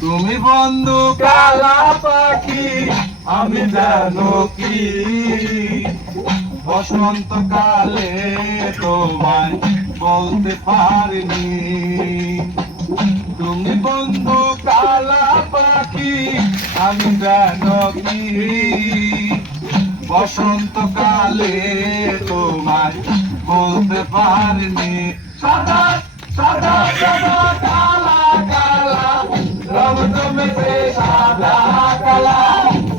তুমি বন্ধু কালা পাখি, আমি জানো কি বসন্ত কালে তোমায় বলতে পারিনি। তুমি বন্ধু কালা পাখি, আমি জানো কি বসন্ত কালে তোমায় বলতে পারিনি। সাদা সাদা সাদা কালা কালা রং জমেছে সাদা কালা,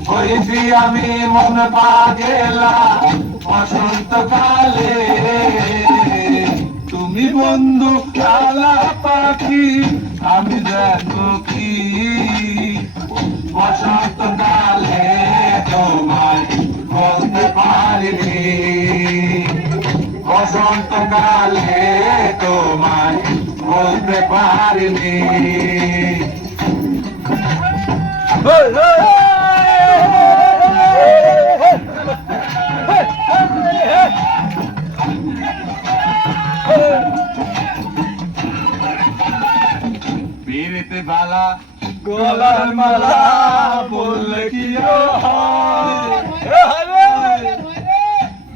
হয়েছি আমি মন পাগেলা বসন্ত কালে। তুমি বন্ধু কালা পাখি, আমি জানো কি বসন্ত কালে তোমায় বলতে পারিনি। বসন্ত কালে তোমায় বলতে পারিনি। পীড়িতে বালা গলার মালা বললে কি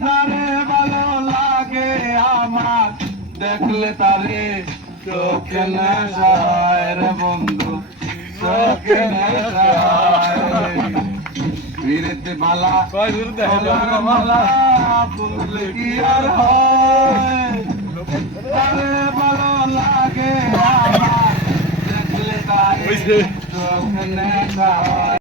তারে ভালো লাগে আমার, দেখলে তারে চোখে নেশায় রে বন্ধু, চোখে নেশায়। পীড়িতে বালা গলার মালা বললে কি আর হয়, তারে ভালো লাগে আমার, দেখলে তারে চোখে নেশায়।